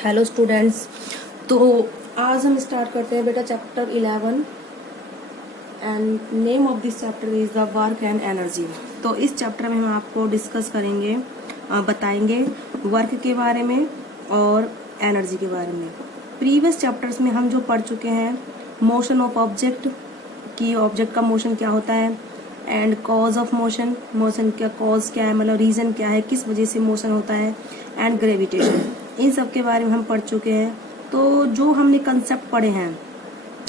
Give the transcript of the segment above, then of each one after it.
Hello students. तो आज हम स्टार्ट करते हैं बेटा chapter 11 and name of this chapter is the work and energy. तो इस चैप्टर में हम आपको डिस्कस करेंगे, बताएंगे वर्क के बारे में और एनर्जी के बारे में। प्रीवियस चैप्टर्स में हम जो पढ़ चुके हैं मोशन ऑफ ऑब्जेक्ट की, ऑब्जेक्ट का मोशन क्या होता है, and cause of motion, motion का कॉज क्या है, मतलब रीजन क्या है, किस वजह से मोशन होता है, एंड ग्रेविटेशन, इन सब के बारे में हम पढ़ चुके हैं। तो जो हमने कंसेप्ट पढ़े हैं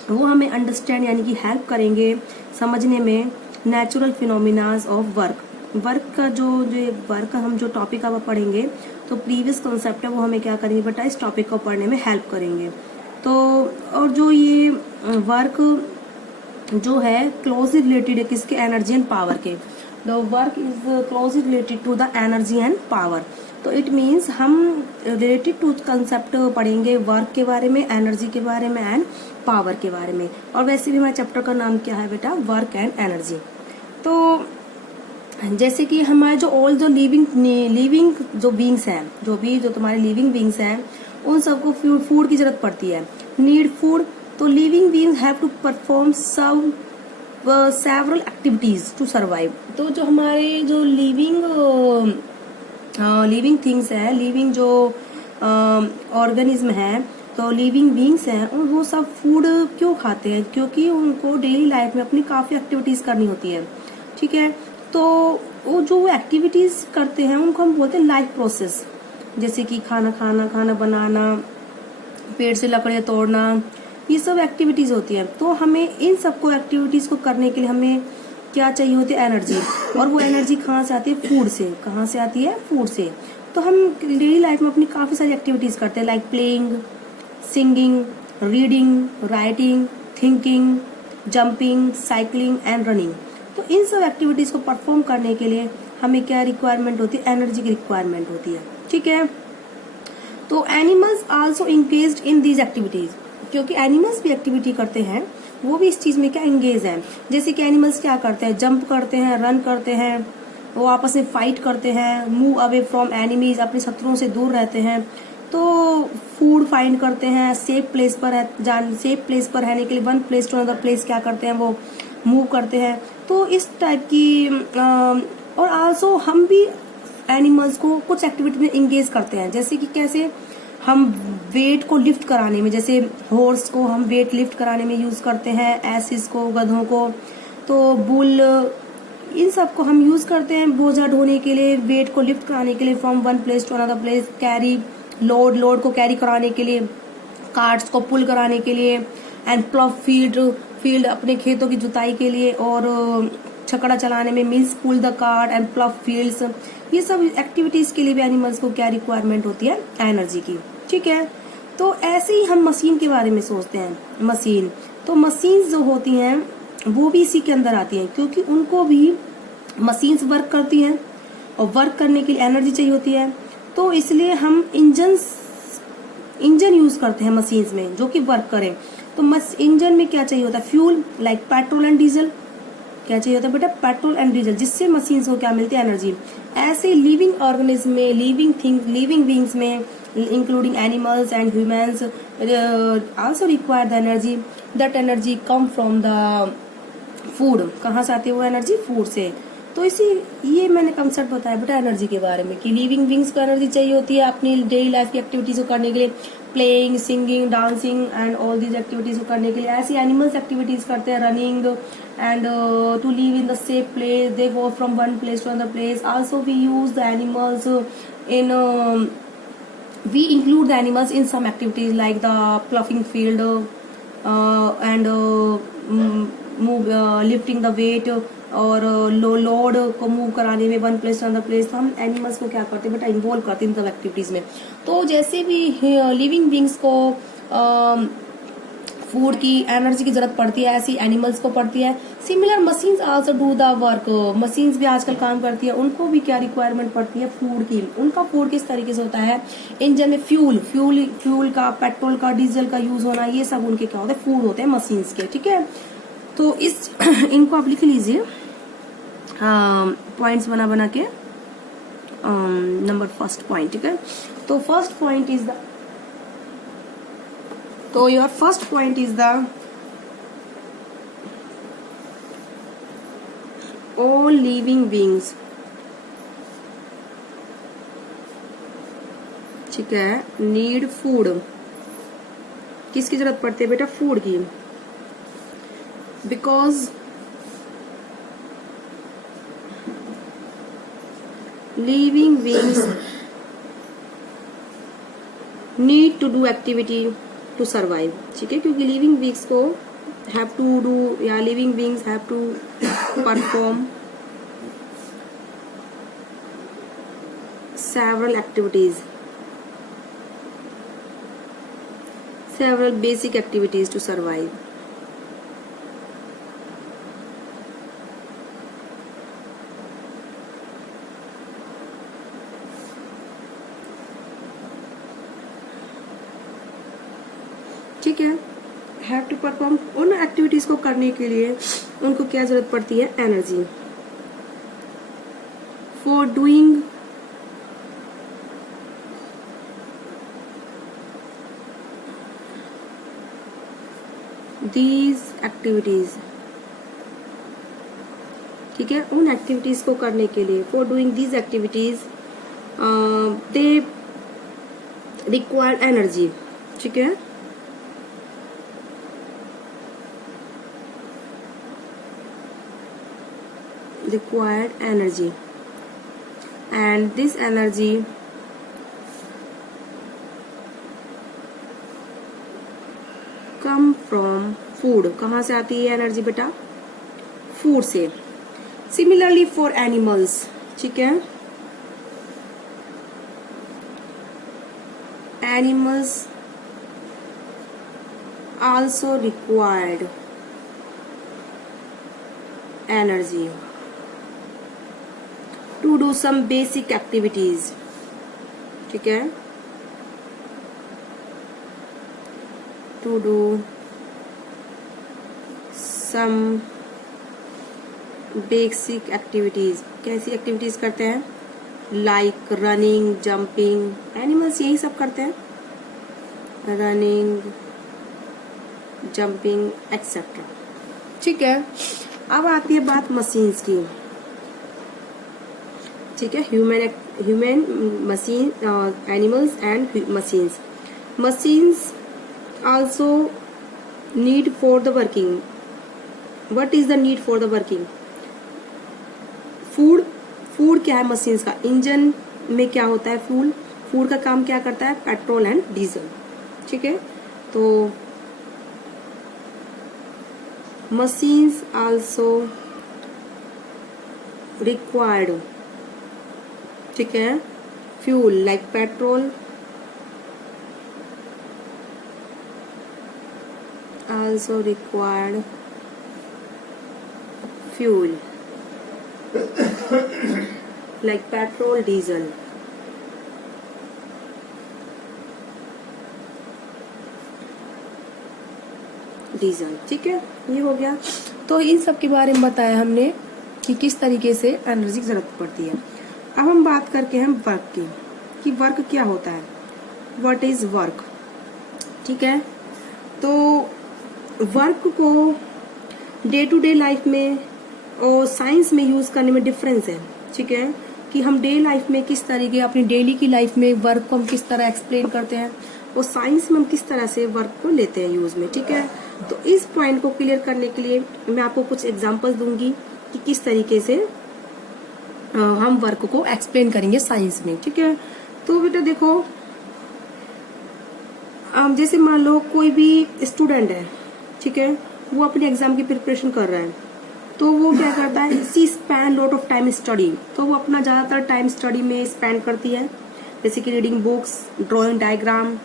वो हमें अंडरस्टैंड यानी कि हेल्प करेंगे समझने में natural phenomenas of work. Work का जो वर्क हम जो टॉपिक अब पढ़ेंगे तो प्रीवियस कंसेप्ट है वो हमें क्या करेंगे बेटा, इस टॉपिक को पढ़ने में हेल्प करेंगे। तो और जो ये वर्क जो है क्लोजली रिलेटेड है किसके, एनर्जी एंड पावर के। The work is closely related to the energy and power. तो इट मीन्स हम रिलेटेड टू कंसेप्ट पढ़ेंगे वर्क के बारे में, एनर्जी के बारे में एंड पावर के बारे में। और वैसे भी हमारे चैप्टर का नाम क्या है बेटा, वर्क एंड एनर्जी। तो जैसे कि हमारे जो ऑल जो लिविंग जो बींग्स हैं, जो तुम्हारे लिविंग बींग्स हैं, उन सबको फूड की जरूरत पड़ती है, नीड फूड। तो living beings have to perform some several activities to survive. तो जो हमारे जो लिविंग थिंग्स है, लिविंग जो ऑर्गेनिज्म है, तो लिविंग बींग्स हैं, और वो सब फूड क्यों खाते हैं, क्योंकि उनको डेली लाइफ में अपनी काफी एक्टिविटीज करनी होती है। ठीक है, तो वो जो एक्टिविटीज करते हैं उनको हम बोलते हैं लाइफ प्रोसेस। जैसे कि खाना खाना, खाना बनाना, पेड़ से लकड़ियां तोड़ना, ये सब एक्टिविटीज होती है। तो हमें इन सबको एक्टिविटीज को करने के लिए हमें क्या चाहिए होती है, एनर्जी। और वो एनर्जी कहाँ से आती है, फूड से। कहाँ से आती है, फूड से। तो हम डेली लाइफ में अपनी काफी सारी एक्टिविटीज करते हैं, like playing, singing, reading, writing, thinking, jumping, cycling and running. तो इन सब एक्टिविटीज को परफॉर्म करने के लिए हमें क्या रिक्वायरमेंट होती है, एनर्जी की रिक्वायरमेंट होती है। ठीक है, तो animals also engaged in these activities, क्योंकि एनिमल्स भी एक्टिविटी करते हैं, वो भी इस चीज में क्या एंगेज हैं। जैसे कि एनिमल्स क्या करते हैं, जंप करते हैं, रन करते हैं, वो आपस में फाइट करते हैं, मूव अवे फ्रॉम एनिमीज, अपने शत्रुओं से दूर रहते हैं। तो फूड फाइंड करते हैं, सेफ प्लेस पर रहने के लिए one place to another place क्या करते हैं, वो मूव करते हैं। तो इस टाइप की और आल्सो हम भी एनिमल्स को कुछ एक्टिविटी में इंगेज करते हैं। जैसे कि कैसे, हम वेट को लिफ्ट कराने में, जैसे हॉर्स को हम वेट लिफ्ट कराने में यूज करते हैं, एसिस को, गधों को, तो बुल, इन सब को हम यूज करते हैं बोझा ढोने के लिए, वेट को लिफ्ट कराने के लिए from one place to another place, carry load को कैरी कराने के लिए, कार्ट्स को पुल कराने के लिए, एंड प्लॉव फील्ड अपने खेतों की जुताई के लिए, और छकड़ा चलाने में means pull the cart and plough fields. ये सब एक्टिविटीज के लिए भी एनिमल्स को क्या रिक्वायरमेंट होती है, एनर्जी की। ठीक है, तो ऐसे ही हम मशीन के बारे में सोचते हैं। मशीन, तो मशीन्स जो होती हैं वो भी इसी के अंदर आती हैं, क्योंकि उनको भी मशीन्स वर्क करती हैं और वर्क करने के लिए एनर्जी चाहिए होती है। तो इसलिए हम इंजन यूज करते हैं मशीन्स में जो कि वर्क करें। तो इंजन में क्या चाहिए होता है, fuel, like petrol and diesel. क्या चाहिए होता है बेटा, पेट्रोल एंड डीजल, जिससे मशीन्स को क्या मिलती है, एनर्जी। ऐसे लिविंग ऑर्गेनिज्म में, लिविंग बींग्स में, including animals and humans, also require the energy. That energy come from the food. कहाँ से आती है वो एनर्जी, फूड से। तो ये मैंने कंसेप्ट बताया बेटा एनर्जी के बारे में, कि लिविंग बींग्स को एनर्जी चाहिए होती है अपनी डेली लाइफ की एक्टिविटीज को करने के लिए, playing, singing, dancing and all these activities को करने के लिए। ऐसी एनिमल्स एक्टिविटीज करते हैं, running and to live in the safe place, they go from one place to another place. Also we use the animals in we include the animals in some activities like the ploughing field and lifting the weight, और load को move कराने में one place to another place. तो हम animals को क्या करते हैं बेटा, इन्वॉल्व करते हैं इन सब एक्टिविटीज में। तो जैसे भी लिविंग बींग्स को फूड की, एनर्जी की जरूरत पड़ती है, ऐसी एनिमल्स को पड़ती है। Similar machines also do the work. Machines भी आजकल काम करती है, उनको भी क्या रिक्वायरमेंट पड़ती है, फूड की। उनका फूड किस तरीके से होता है, इंजन में फ्यूल का, पेट्रोल का, डीजल का यूज होना, ये सब उनके क्या होते हैं, फूड होते हैं मशीन्स के। ठीक है, तो इनको आप लिख लीजिए पॉइंट्स बना के। नंबर फर्स्ट पॉइंट, ठीक है। तो फर्स्ट पॉइंट इज द तो your first point is the all living beings, ठीक है, नीड फूड। किसकी जरूरत पड़ती है बेटा? फूड की। Because living beings need to do activity to survive, ठीक है, क्योंकि लिविंग बींग्स को हैव टू डू या living beings have to perform several activities, several basic activities to survive. ठीक है, हैव टू परफॉर्म। उन एक्टिविटीज को करने के लिए उनको क्या जरूरत पड़ती है? Energy. For doing these activities, ठीक है, उन एक्टिविटीज को करने के लिए for doing these activities they require energy, ठीक है, required energy and this energy come from food। कहाँ से आती है एनर्जी बेटा? फूड से। सिमिलरली फॉर एनिमल्स, ठीक है, animals also required energy to do some basic activities, ठीक है, to do some basic activities। कैसी एक्टिविटीज करते हैं? Like running, jumping. एनिमल्स यही सब करते हैं, रनिंग, जंपिंग एक्सेट्रा, ठीक है। अब आती है बात मशीन्स की, ठीक है, human machine, animals and machines. Machines also need for the working। what is the need for the working? Food क्या है मशीन्स का? इंजन में क्या होता है? फूड का काम क्या करता है? पेट्रोल एंड डीजल, ठीक है। तो मशीन्स आल्सो रिक्वायर्ड, ठीक है, fuel like petrol also required fuel like petrol, diesel। ठीक है, ये हो गया। तो इन सब के बारे में बताया हमने कि किस तरीके से एनर्जी की जरूरत पड़ती है। अब हम बात करके हम वर्क की, कि वर्क क्या होता है, व्हाट इज वर्क, ठीक है। तो वर्क को डे टू डे लाइफ में और साइंस में यूज करने में डिफरेंस है, ठीक है, कि हम डे लाइफ में किस तरीके अपनी डेली की लाइफ में वर्क को हम किस तरह एक्सप्लेन करते हैं और साइंस में हम किस तरह से वर्क को लेते हैं यूज में, ठीक है। तो इस पॉइंट को क्लियर करने के लिए मैं आपको कुछ एग्जांपल्स दूंगी कि किस तरीके से हम वर्क को एक्सप्लेन करेंगे साइंस में, ठीक है। तो बेटा देखो, जैसे मान लो कोई भी स्टूडेंट है, ठीक है, वो अपने एग्जाम की प्रिपरेशन कर रहा है, तो वो क्या करता है? She spend lot of time study. तो वो अपना ज्यादातर टाइम स्टडी में स्पेंड करती है, जैसे कि reading books, drawing diagram,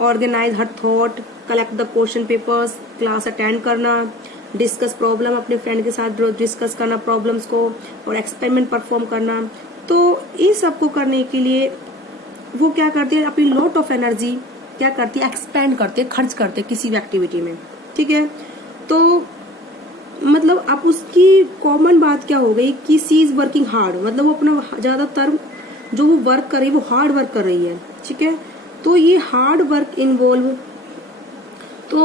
organise her thought, collect the question papers, class attend करना, डिस्कस प्रॉब्लम, अपने फ्रेंड के साथ डिस्कस करना प्रॉब्लम्स को, और एक्सपेरिमेंट परफॉर्म करना। तो इस सब को करने के लिए वो क्या करती है? अपनी लॉट ऑफ एनर्जी क्या करती है? एक्सपेंड करते हैं, खर्च करते हैं किसी भी एक्टिविटी में, ठीक है। तो मतलब अब उसकी कॉमन बात क्या हो गई कि सी इज वर्किंग हार्ड, मतलब वो अपना ज्यादातर जो वो वर्क कर रही है वो हार्ड वर्क कर रही है, ठीक है। तो ये हार्ड वर्क इन्वॉल्व तो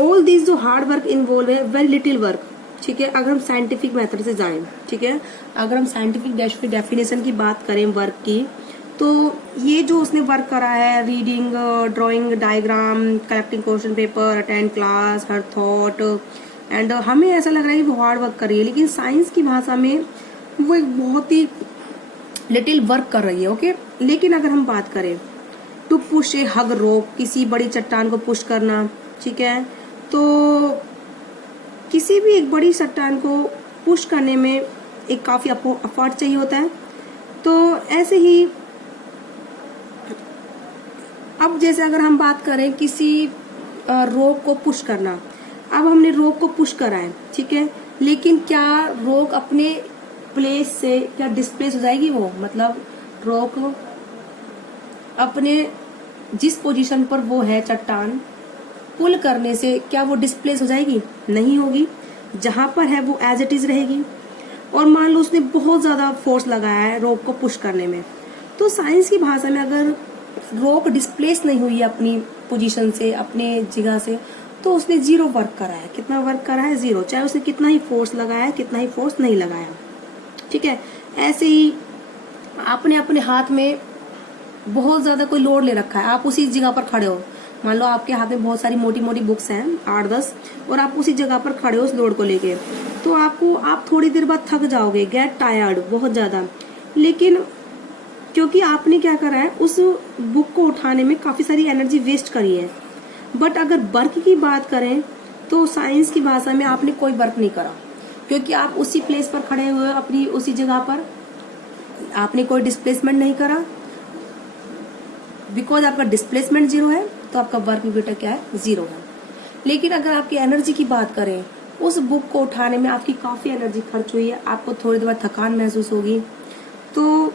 ऑल दिस जो हार्ड वर्क इन्वॉल्व है, वेरी लिटिल वर्क, ठीक है, अगर हम साइंटिफिक मेथड से जाएं, ठीक है, अगर हम साइंटिफिक डेफिनेशन की बात करें वर्क की, तो ये जो उसने वर्क करा है, reading, drawing diagram, collecting question paper, attend class, her thought, and हमें ऐसा लग रहा है कि वो हार्ड वर्क कर रही है, लेकिन साइंस की भाषा में वो एक बहुत ही लिटिल वर्क कर रही है, ओके। लेकिन अगर हम बात करें टू पुश ए हग रोक, किसी बड़ी चट्टान को पुश करना, ठीक है, तो किसी भी एक बड़ी चट्टान को पुश करने में एक काफी एफर्ट चाहिए होता है। तो ऐसे ही अब जैसे अगर हम बात करें किसी रोक को पुश करना, अब हमने रोक को पुश करा है, ठीक है, लेकिन क्या रोक अपने प्लेस से क्या डिस्प्लेस हो जाएगी? वो मतलब रोक अपने जिस पोजीशन पर वो है चट्टान, पुल करने से क्या वो डिस्प्लेस हो जाएगी? नहीं होगी, जहां पर है वो एज इट इज रहेगी। और मान लो उसने बहुत ज्यादा फोर्स लगाया है रोक को पुश करने में, तो साइंस की भाषा में अगर रोक डिस्प्लेस नहीं हुई है अपनी पोजीशन से, अपने जगह से, तो उसने जीरो वर्क करा है। कितना वर्क करा है? जीरो, चाहे उसने कितना ही फोर्स लगाया है, कितना ही फोर्स नहीं लगाया, ठीक है। ऐसे ही आपने अपने हाथ में बहुत ज्यादा कोई लोड ले रखा है, आप उसी जगह पर खड़े हो, मान लो आपके हाथ में बहुत सारी मोटी मोटी बुक्स हैं 8-10, और आप उसी जगह पर खड़े हो उस लोड को लेके, तो आप थोड़ी देर बाद थक जाओगे, गेट टायर्ड बहुत ज्यादा। लेकिन क्योंकि आपने क्या करा है, उस बुक को उठाने में काफी सारी एनर्जी वेस्ट करी है। बट अगर वर्क की बात करें तो साइंस की भाषा में आपने कोई वर्क नहीं करा, क्योंकि आप उसी प्लेस पर खड़े हुए हो, अपनी उसी जगह पर, आपने कोई डिस्प्लेसमेंट नहीं करा। बिकॉज आपका डिस्प्लेसमेंट जीरो है, तो आपका वर्क बेटा क्या है? जीरो है। लेकिन अगर आपकी एनर्जी की बात करें, उस बुक को उठाने में आपकी काफी एनर्जी खर्च हुई है, आपको थोड़ी देर बाद थकान महसूस होगी। तो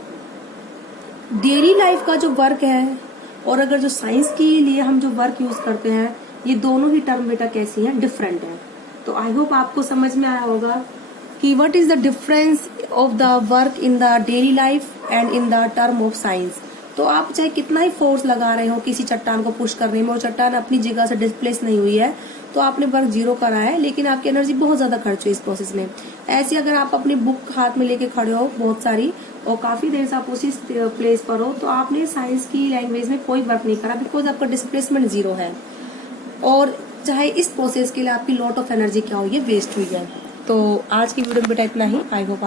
डेली लाइफ का जो वर्क है और अगर जो साइंस के लिए हम जो वर्क यूज करते हैं, ये दोनों ही टर्म बेटा कैसी हैं? डिफरेंट है। तो आई होप आपको समझ में आया होगा कि what is the difference of the work in the daily life and in the term of science. तो आप चाहे कितना ही फोर्स लगा रहे हो किसी चट्टान को पुश करने में, वो चट्टान अपनी जगह से डिस्प्लेस नहीं हुई है, तो आपने वर्क जीरो करा है, लेकिन आपकी एनर्जी बहुत ज्यादा खर्च हुई इस प्रोसेस में। ऐसे अगर आप अपनी बुक हाथ में लेके खड़े हो बहुत सारी, और काफी देर से आप उसी प्लेस पर हो, तो आपने साइंस की लैंग्वेज में कोई वर्क नहीं करा, बिकॉज आपका डिस्प्लेसमेंट जीरो है। और चाहे इस प्रोसेस के लिए आपकी लॉट ऑफ एनर्जी क्या हुई है? वेस्ट हुई है। तो आज की वीडियो में बेटा इतना ही। I hope